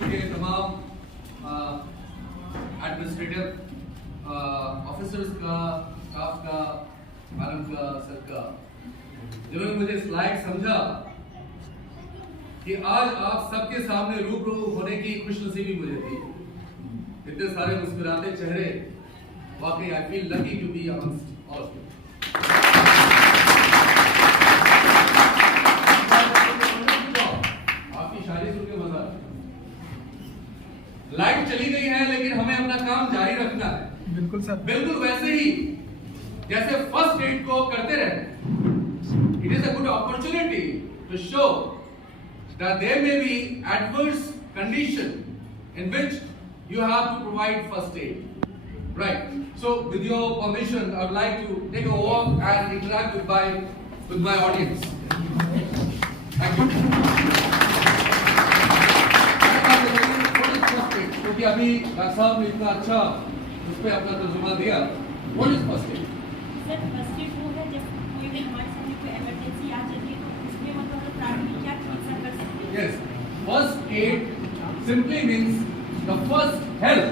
के तमाम administrative officers का, स्टाफ का, मैडम का, सर का, जिन्होंने मुझे इस लायक समझा कि आज आप सबके सामने रूबरू होने की खुशनसीबी मुझे थी। इतने सारे मुस्कुराते चेहरे, वाकई I feel lucky to be amongst all of you. आपकी शायरी सुन के मजा आया। लाइट चली गई है लेकिन हमें अपना काम जारी रखना है। बिल्कुल सर, बिल्कुल वैसे ही जैसे फर्स्ट एड को करते रहे। It is a good opportunity to show that there may be adverse condition in which you have to provide first aid, right? So with your permission I would like to take a walk and interact with my audience. Thank you. क्योंकि अभी साहब ने इतना अच्छा उस पे अपना तर्जुमा दिया। What is first aid? Sir first aid वो है जब कोई भी हमारे सामने कोई इमरजेंसी आ जाती है तो उसमें मतलब प्राथमिक क्या चिकित्सा कर सकते हैं? Yes, first aid simply means the first help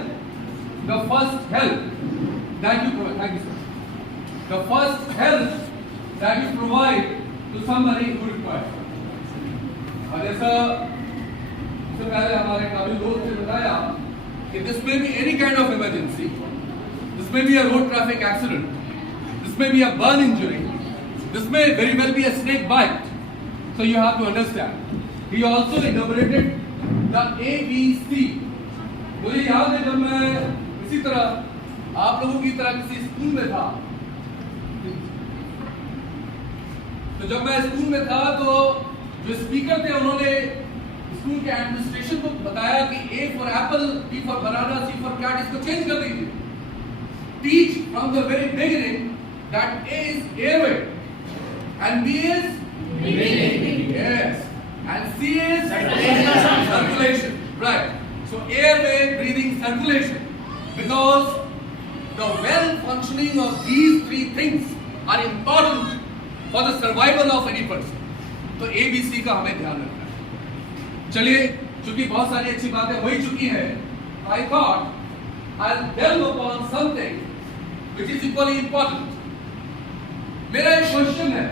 that you provide. Thank you, sir. The first help that you provide to somebody who requires. और जैसा इससे पहले हमारे काबिल दोस्त ने बताया कि this may be any kind of emergency, this may be a road traffic accident, this may be a burn injury, this may very well be a snake bite. So you have to understand. He also enumerated the ABC. मुझे याद है जब मैं इसी तरह आप लोगों की तरह किसी स्कूल में था, तो जब मैं स्कूल में था तो जो स्पीकर थे उन्होंने स्कूल के एडमिनिस्ट्रेशन को बताया कि A for apple, B for banana, C for cat, इसको चेंज कर दीजिए. Teach from the very beginning that A is airway and B is breathing. Yes. And C is circulation. Right. So airway, breathing, circulation. Because the well functioning of these three things are important for the survival of any person. तो ABC का हमें ध्यान रखना है। चलिए, चूंकि बहुत सारी अच्छी बातें हो ही चुकी हैं, I thought I'll delve upon something which is equally important. मेरा एक क्वेश्चन है,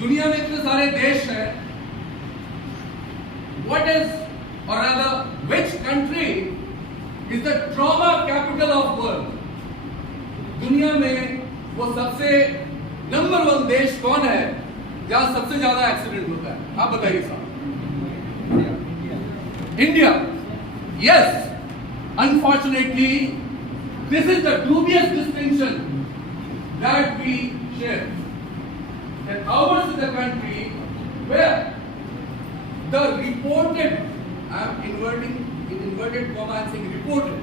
दुनिया में इतने सारे देश हैं, what is or rather which country is the trauma capital of world? दुनिया में वो सबसे नंबर 1 देश कौन है जहां सबसे ज्यादा एक्सीडेंट होता है? आप बताइए साहब। India. Yes, unfortunately this is the dubious distinction that we share. And ours is the country where the reported, I am inverting in inverted comma and saying reported,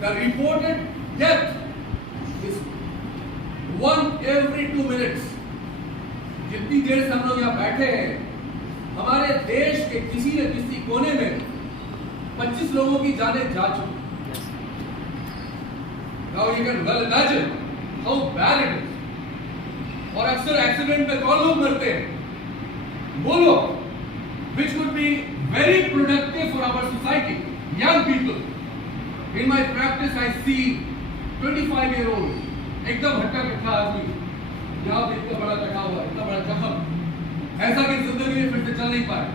the reported death is 1 every 2 minutes. जितनी देर से हम लोग यहाँ बैठे हैं, हमारे देश के किसी न किसी कोने में 25 लोगों की जानें जा चुकी. Now you can well imagine how bad it is. और अक्सर एक्सीडेंट में कौन लोग मरते हैं? वो लोग which would be very productive for our society, young people. In my practice I see 25-year-old एकदम हट्टा कट्टा आदमी, यहाँ पे इतना बड़ा कटा हुआ, इतना बड़ा जख्म, ऐसा कि जिंदगी में फिर से चल नहीं पाए.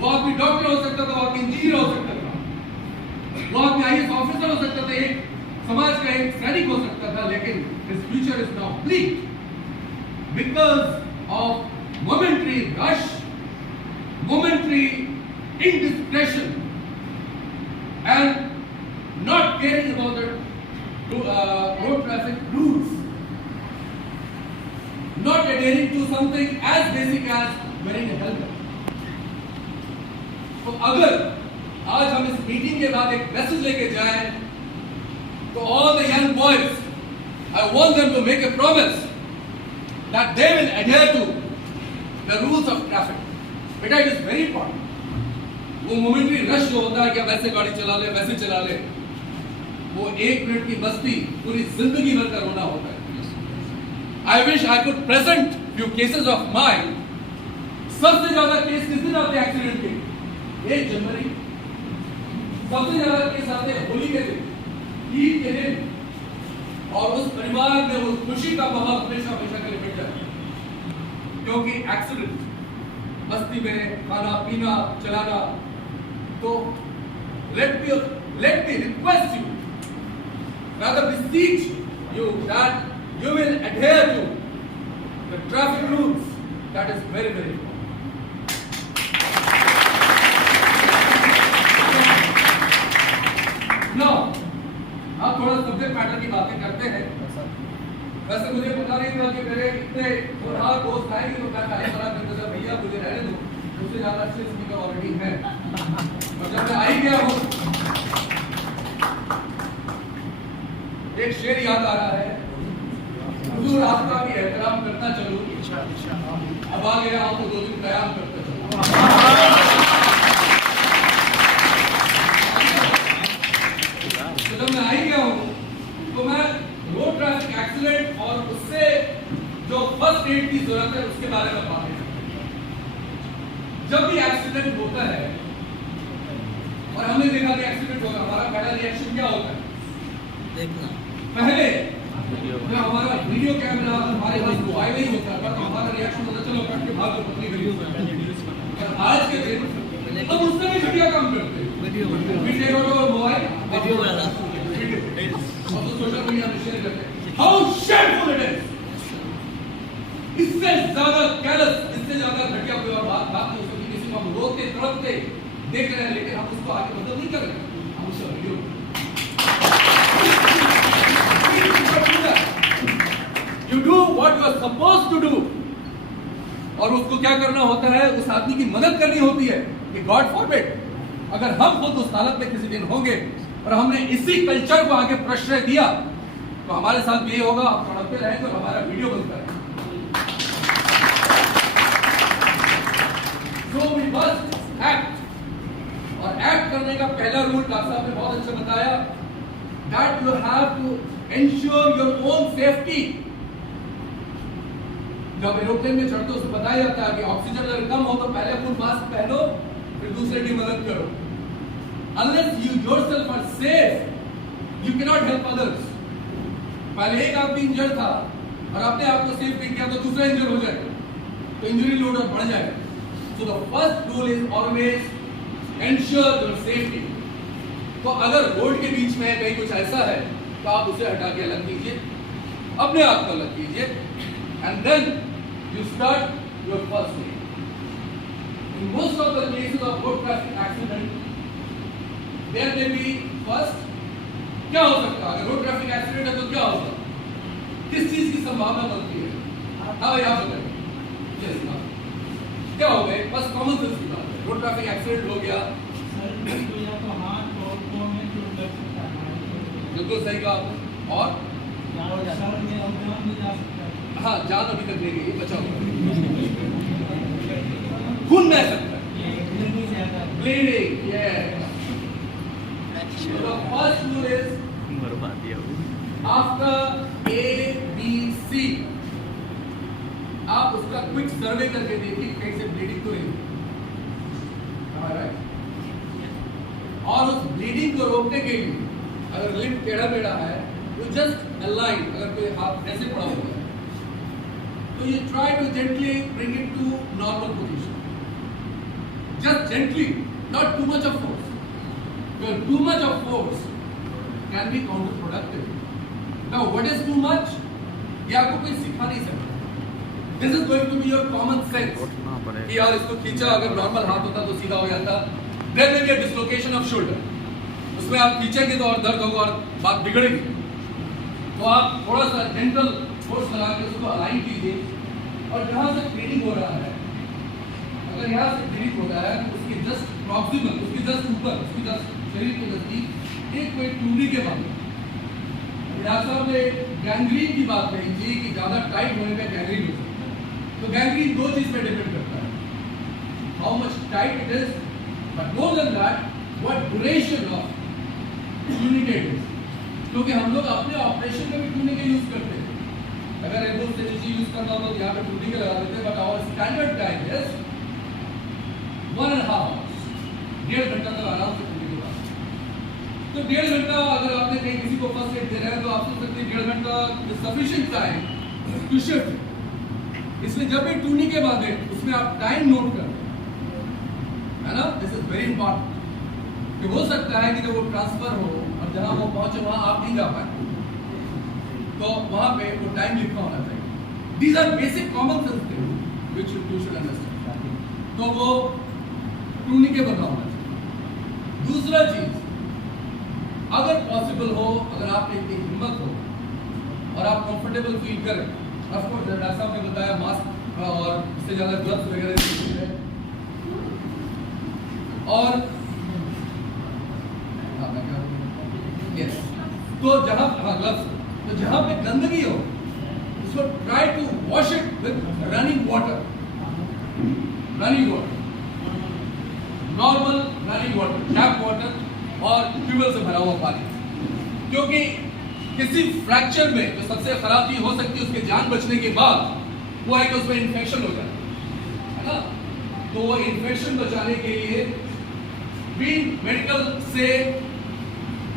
वो आदमी डॉक्टर हो सकता था, वो आदमी इंजीनियर हो सकता था, वो आदमी IAS ऑफिसर हो सकता था, एक समाज का एक सैनिक हो सकता था, लेकिन his future is now bleak because of momentary rush, momentary indiscretion, and not caring about the road traffic rules, not adhering to something as basic as wearing a helmet. तो अगर आज हम इस मीटिंग के बाद एक मैसेज लेके जाएं, तो all the young boys, I want them to make a promise that they will adhere to the rules of traffic. बेटा, it is very important. वो momentary rush जो होता है कि वैसे गाड़ी चला ले, वैसे चला ले, वो 1 मिनट की मस्ती पूरी जिंदगी भर का रोना होता है. I wish I could present few cases of mine. सबसे ज्यादा केस किस दिन आते हैं एक्सीडेंट के? 1 जनवरी सबसे ज्यादा केस आते हैं होली के दिन, ईद के दिन, और उस परिवार में वो खुशी का माहौल हमेशा हमेशा के लिए मिट जाता है, क्योंकि एक्सीडेंट, बस्ती में खाना पीना चलाना। तो let me request you, rather beseech you that you will adhere to the traffic rules. That is very important. Now, आप थोड़ा सब्जेक्ट मैटर की बातें करते हैं। वैसे मुझे पता नहीं था कि मेरे इतने होनहार दोस्त आएंगे, तो मैं पहले सलाह करता था भैया मुझे रहने दो, मुझसे ज्यादा अच्छे स्पीकर ऑलरेडी है। और जब मैं आई गया हूँ, एक शेर याद आ रहा है, हुजूर आपका भी एहतराम करता चलूं, अब आ गया हूँ तो 2 दिन कयाम करता चलूं। जब मैं आई गया हूँ तो मैं रोड ट्रैफिक एक्सीडेंट और उससे जो फर्स्ट एड की जरूरत है उसके बारे में बात करें। जब भी एक्सीडेंट होता है और हमने देखा कि एक्सीडेंट होगा, हमारा पहला रिएक्शन क्या होता है? देखना। पहले जब हमारा वीडियो कैमरा हमारे पास मोबाइल नहीं होता था तो हमारा रिएक्शन होता चलो कट के भाग अपनी वीडियो। आज के दिन हम उससे भी घटिया काम करते हैं, वीडियो मोबाइल वीडियो वाला और तो सोशल मीडिया में शेयर करते हैं। How shameful it is! इससे ज्यादा कैलस, इससे ज्यादा घटिया कोई और बात नहीं हो सकती। किसी को हम रोकते तड़पते देख रहे हैं, लेकिन हम उसको आगे बदल नहीं कर रहे हैं, हम उसका video. You do what you are supposed to do, और उसको क्या करना होता है? उस आदमी की मदद करनी होती है कि गॉड फॉरबिड अगर हम खुद उस हालत में किसी दिन होंगे और हमने इसी कल्चर को आगे प्रश्रय दिया तो हमारे साथ भी ये होगा, आप तड़पते रहेंगे और हमारा वीडियो बनता है। So we must act, और एक्ट करने का पहला रूल डॉक्टर साहब ने बहुत अच्छा बताया, that you have to ensure your own safety। जब एरोप्लेन में चढ़ते उसको बताया जाता है कि ऑक्सीजन अगर कम हो तो पहले फुल मास्क पहनो, फिर दूसरे की मदद करो। Unless you yourself are safe, you cannot help others। पहले एक आदमी इंजर्ड था और अपने आप को सेफ नहीं किया तो दूसरा इंजर हो जाएगा, तो इंजरी लोड और बढ़ जाएगा। So the first rule is always ensure your safety। तो अगर रोड के बीच में कहीं कुछ ऐसा है तो आप उसे हटा के अलग कीजिए, अपने आप को अलग कीजिए, and then you start your first aid। In most of the cases of road traffic accident, there may be first, क्या हो सकता है? अगर रोड ट्रैफिक एक्सीडेंट है तो क्या होगा? किस चीज की संभावना बनती है? हाँ यहाँ बताइए, क्या हो गए? बस कॉमन सेंस की बात है। रोड ट्रैफिक एक्सीडेंट हो गया, बिल्कुल सही कहा आपने, और हाँ जान अभी तक नहीं गई, बचा हुआ, खून बह सकता है, bleeding. The first rule is after A, B, C, आप उसका क्विक सर्वे करके देखिए कहीं से ब्लीडिंग तो नहीं, और उस ब्लीडिंग को रोकने के लिए अगर लिम्फ टेढ़ा मेढ़ा है तो जस्ट अलाइन, अगर कोई हाथ ऐसे पड़ा हुआ है तो you try to gently bring it to normal position, just gently, not too much of force, because too much of force can be counterproductive। Now what is too much? ये आपको कोई सिखा नहीं सकता। This is going to be your common sense कि यार इसको खींचा, अगर नॉर्मल हाथ होता तो सीधा हो जाता। There may be a dislocation of shoulder, उसमें आप खींचेंगे तो और दर्द होगा और बात बिगड़ेगी, तो आप थोड़ा सा जेंटल फोर्स लगा के उसको अलाइन कीजिए, और जहाँ से ब्लीडिंग हो रहा है, अगर यहाँ से ब्लीडिंग हो रहा है तो उसकी जस्ट प्रॉक्सिमल, उसकी जस्ट ऊपर, उसकी जस्ट शरीर के नजदीक एक कोई टूली के बाद डॉक्टर साहब ने गैंग्रीन की बात कही थी कि ज्यादा टाइट होने में गैंग्रीन हो सकता है। तो गैंग्रीन दो चीज पे डिपेंड करता है, how much tight it is, but more than that what duration of tourniquet is, क्योंकि हम लोग अपने ऑपरेशन में भी टूनिके यूज करते हैं। अगर एल्बो से नीचे यूज करना हो तो यहाँ पे टूनिके लगा देते हैं, but our standard time is 1.5 hours। 1.5 घंटा तक आराम से टूटने के बाद। तो 1.5 घंटा अगर आपने कहीं किसी को फर्स्ट एड दे रहे हैं तो आप सोच सकते हैं 1.5 घंटा सफिशिएंट टाइम टू शिफ्ट। इसलिए जब भी टूटने के बाद है उसमें आप टाइम नोट कर, है ना, दिस इज वेरी इंपॉर्टेंट। कि हो सकता है कि जब वो ट्रांसफर हो और जहां वो पहुंचे वहां आप नहीं जा पाए, तो वहां पे वो टाइम लिखा होना चाहिए। These are basic common sense things which you should understand. तो वो टूटने के बाद होना चाहिए। दूसरा चीज, अगर पॉसिबल हो, अगर आप में इतनी हिम्मत हो और आप कंफर्टेबल फील करें, ऑफ कोर्स डॉक्टर साहब ने बताया मास्क और इससे ज्यादा ग्लव्स वगैरह और यस, तो जहां ग्लव्स, तो जहां पे गंदगी हो उसको try to wash it with running water, normal running water, tap water और ट्यूबवेल से भरा हुआ पानी। क्योंकि किसी फ्रैक्चर में जो सबसे खराब चीज हो सकती है उसके जान बचने के बाद वो है कि उसमें इन्फेक्शन हो जाए, है ना। तो वो इन्फेक्शन बचाने के लिए भी मेडिकल से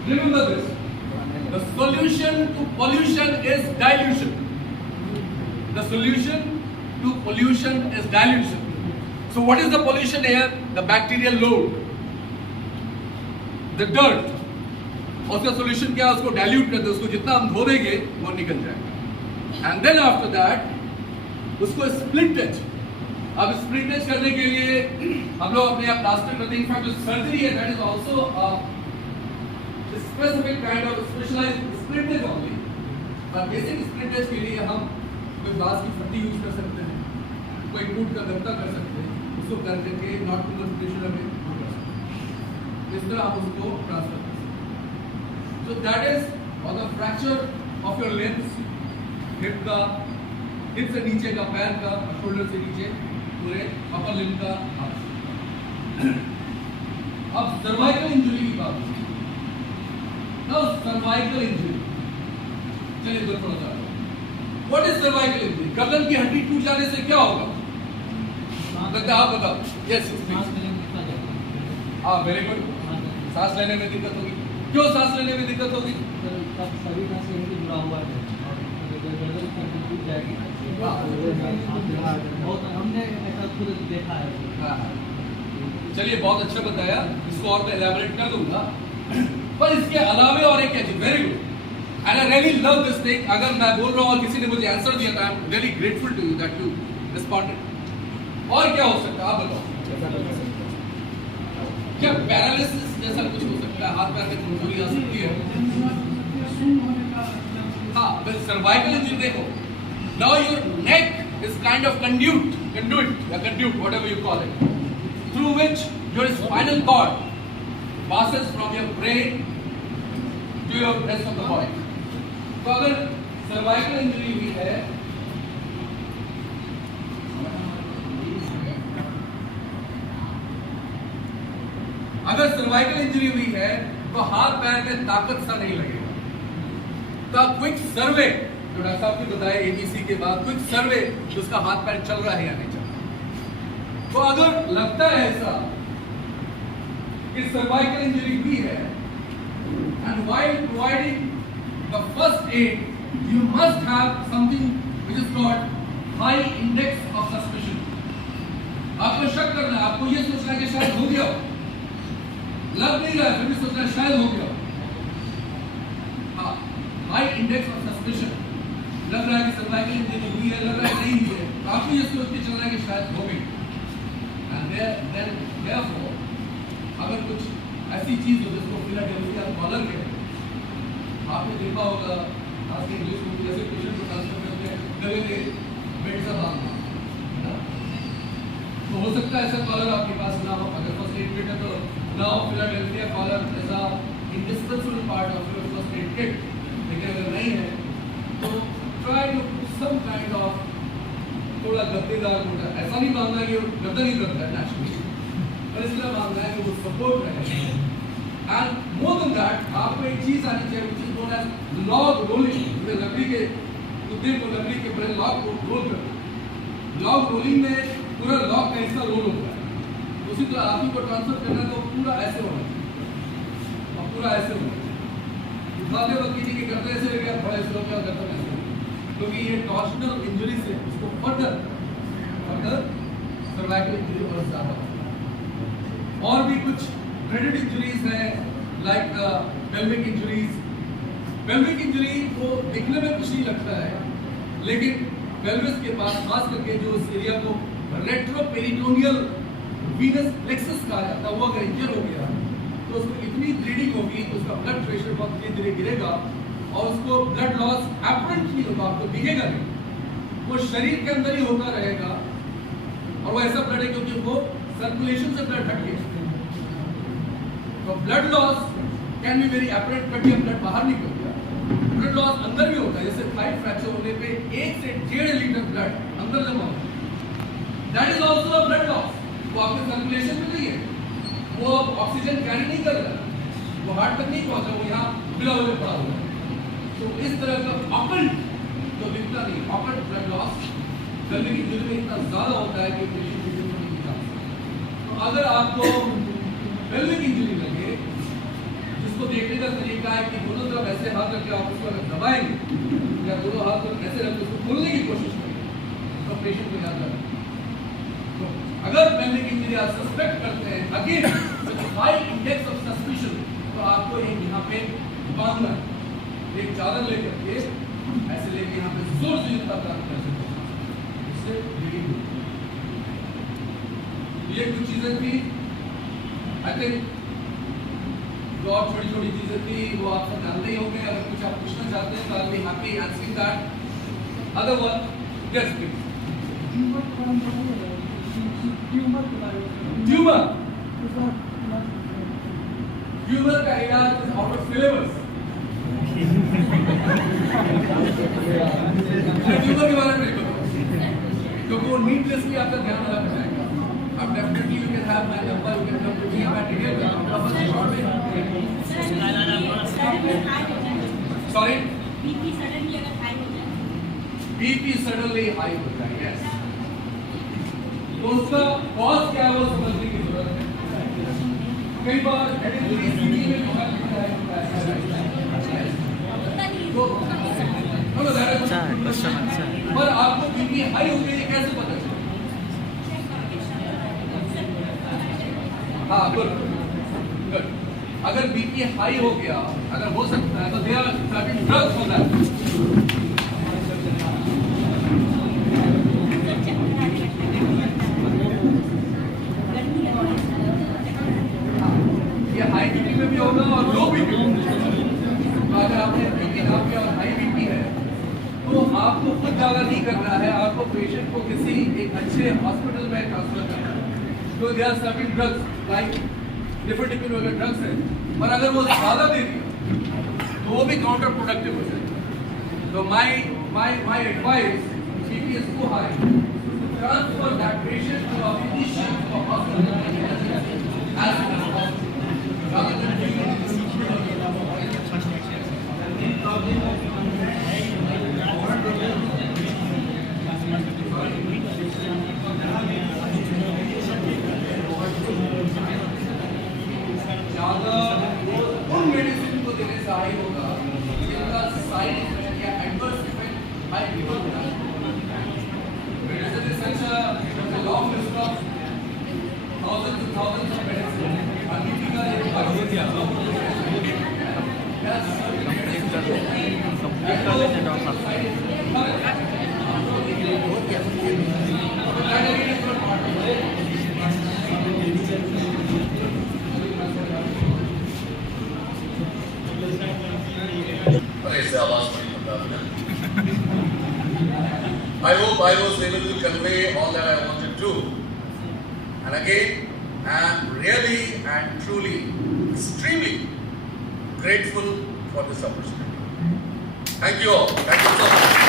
remember this, the solution to pollution is dilution. The solution to pollution is dilution. So what is the pollution here? The bacterial load, the dirt. उसका solution क्या है? उसको dilute कर दो, उसको जितना हम धो देंगे वो निकल जाएगा। And then after that उसको split edge, अब split edge करने के लिए हम लोग अपने आप प्लास्टर करते हैं। इनफैक्ट जो सर्जरी है that is also specific kind of specialized split edge only. और बेसिक split edge के लिए हम कोई बांस की फट्टी यूज कर सकते हैं, कोई वुड का गत्ता कर सकते हैं, उसको कर करके नॉट टू मच प्रेशर में कर सकते हैं। इस तरह आप उसको ट्रांसफर कर सकते हैं। So that is for the fracture of your limbs, hip का, हिप से नीचे का पैर का, शोल्डर से नीचे पूरे अपर लिम्ब का। अब सर्वाइकल इंजरी की बात है। Now cervical injury, चलिए दो थोड़ा सा। What is cervical injury? गर्दन की हड्डी टूट जाने से क्या होगा? लगता है आप बताओ। Yes, हाँ, वेरी गुड। सांस लेने में दिक्कत होगी। क्यों सांस लेने में दिक्कत होगी? सभी का से जुड़ा हुआ है टूट जाएगी। बहुत हमने ऐसा खुद देखा है। चलिए बहुत अच्छा बताया, इसको और मैं एलैबोरेट कर दूंगा। पर इसके अलावे और एक चीज, very good, and I really love this thing. अगर मैं बोल रहा हूँ और किसी ने मुझे आंसर दिया था, I am really grateful to you that you responded. और क्या हो सकता है आप बताओ? क्या पैरालिसिस जैसा कुछ हो सकता है? हाथ पैर में कमजोरी आ सकती है। हाँ, बस सर्वाइकल इंजरी देखो, now your neck is kind of conduit, whatever you call it, through which your spinal cord passes from your brain to your rest of the body. तो अगर सर्वाइकल इंजरी हुई है, अगर सर्वाइकल इंजरी हुई है तो हाथ पैर में ताकत सा नहीं लगेगा। तो क्विक सर्वे जो डॉक्टर साहब ने बताया एबीसी के बाद, क्विक सर्वे कि उसका हाथ पैर चल रहा है या नहीं चल रहा। तो अगर लगता है ऐसा कि सर्वाइकल इंजरी हुई है, and while providing the first aid, you must have something which is called high index of suspicion. आपको शक करना है, आपको ये सोचना है कि शायद हो गया, लग नहीं रहा है फिर भी सोचना है शायद हो गया। हाँ, हाई इंडेक्स ऑफ सस्पेशन, लग रहा है कि सर्वाइकल इंजरी हुई है, लग रहा है नहीं हुई है, तो आपको ये सोच के चलना है कि शायद हो गई। And therefore, अगर कुछ ऐसी चीज हो जिसको फिलाडेल्फिया कॉलर कहते हैं, आपने देखा होगा आज के इंग्लिश में जैसे पेशेंट को ट्रांसफर करते हैं गले में बेड से बांधना, है ना। तो हो सकता है ऐसा कॉलर आपके पास ना हो, अगर फर्स्ट एड किट है तो ना हो फिलाडेल्फिया कॉलर ऐसा indispensable part of your first aid kit. लेकिन अगर नहीं है तो try to put some kind of थोड़ा गद्देदार, थोड़ा ऐसा नहीं बांधना कि गद्दा नहीं करता है नेचुरली, पर इसलिए बांधना है कि वो सपोर्ट रहे। एंड मोर देन दैट आपको एक चीज आनी चाहिए which is known as log rolling. लकड़ी के कुत्ते को लकड़ी के बड़े लॉग को रोल करते हैं। लॉग रोलिंग में पूरा लॉग का हिस्सा रोल होता है। उसी तरह आदमी को ट्रांसफर करना तो पूरा ऐसे होना चाहिए और पूरा ऐसे होना चाहिए। उठाते वक्त किसी के करते ऐसे लगे थोड़ा ऐसे हो गया करते ऐसे, क्योंकि ये टॉर्शनल इंजरी से उसको फर्दर सर्वाइकल इंजरी और ज़्यादा होता है। और भी कुछ dreaded इंजरीज हैं like pelvic injuries. Pelvic injury को दिखने में कुछ नहीं लगता है, लेकिन पेल्विस के पास खास करके जो इस एरिया को रेट्रोपेरिटोनियल वीनस प्लेक्सस कहा जाता है, वो अगर इंजर हो गया तो उसको इतनी ब्लीडिंग होगी तो उसका ब्लड प्रेशर बहुत धीरे धीरे गिरेगा और उसको ब्लड लॉस एपरेंट नहीं होगा, आपको दिखेगा नहीं, वो शरीर के अंदर ही होता रहेगा। और वो ऐसा ब्लड है क्योंकि वो सर्कुलेशन से ब्लड हट गया, तो blood loss can be very apparent, कभी ब्लड बाहर निकल गया। ब्लड लॉस अंदर भी होता है, जैसे थाई फ्रैक्चर होने पे 1 से 1.5 लीटर ब्लड अंदर जमा होता है, that is also a blood loss. वो आपके सर्कुलेशन में नहीं है, वो ऑक्सीजन कैरी नहीं कर रहा है, वो हार्ट तक नहीं पहुंचा, वो यहाँ खुला हुआ पड़ा हुआ है। तो इस तरह का ऑकल्ट जो दिखता नहीं, occult blood loss pelvic injury में इतना ज्यादा होता है कि पेशेंट की जिंदगी नहीं जा सकता। तो अगर आपको पेल्विक इंजरी लगे, जिसको देखने का तरीका है कि दोनों तरफ ऐसे हाथ रख के आप उसको अगर दबाएंगे या दोनों हाथ को ऐसे रख के उसको खोलने की कोशिश करेंगे तो पेशेंट को याद रखें। तो अगर पेल्विक इंजरी आप सस्पेक्ट करते हैं again high index of suspicion, तो आपको एक यहाँ पे बांधना है, एक चादर लेकर के ऐसे लेके यहाँ पे जोर से जितना काम कर सकते हैं, इससे ब्लीडिंग होती है। ये कुछ चीजें थी, आई थिंक जो और छोटी छोटी चीजें थी वो आप सब जानते ही होंगे। अगर कुछ आप पूछना चाहते हैं तो I will be happy answering that. Otherwise yes please. Tumour का इलाज आउट ऑफ सिलेबस। ट्यूमर के बारे में नहीं पता क्योंकि वो नीडलेसली आपका ध्यान रखा जाएगा। अब definitely you can have my number, you can come to me, मैं डिटेल में सॉरी बीपी सडनली अगर हाई हो जाए, बीपी सडनली हाई हो जाए, यस, तो उसका कॉज क्या है वो समझने की जरूरत है। कई बार हेरिडिटरी सीडी में होता है, पर आपको बीपी हाई हो गई कैसे पता चले? हाँ गुड गुड। अगर बीपी हाई हो गया, अगर हो सकता है तो they are certain drugs for that. ये हाई बीपी में भी होगा और लो बीपी में भी होगा। अगर आपने बीपी नाप किया और हाई बीपी है तो आपको खुद ज़्यादा नहीं करना है, आपको पेशेंट को किसी एक अच्छे हॉस्पिटल में ट्रांसफर करना है। तो they are certain drugs like different वगैरह ड्रग्स हैं, पर अगर वो ज़्यादा दे दिया तो वो भी काउंटर प्रोडक्टिव हो जाएगा। तो my advice, BP is too high, transfer that patient to a physician to a hospital as soon as possible rather than doing it in ज़्यादा उन मेडिसिन को देने से हाई होगा जिनका साइड इफेक्ट या एडवर्स इफेक्ट हाई फीवर होता है। Medicine is such a long list of thousands and thousands of medicine, and BP का एक कंप्लीट कर लेते हैं डॉक्टर साहब। I hope I was able to convey all that I wanted to. And again, I am really and truly, extremely grateful for this opportunity. Thank you all. Thank you so much.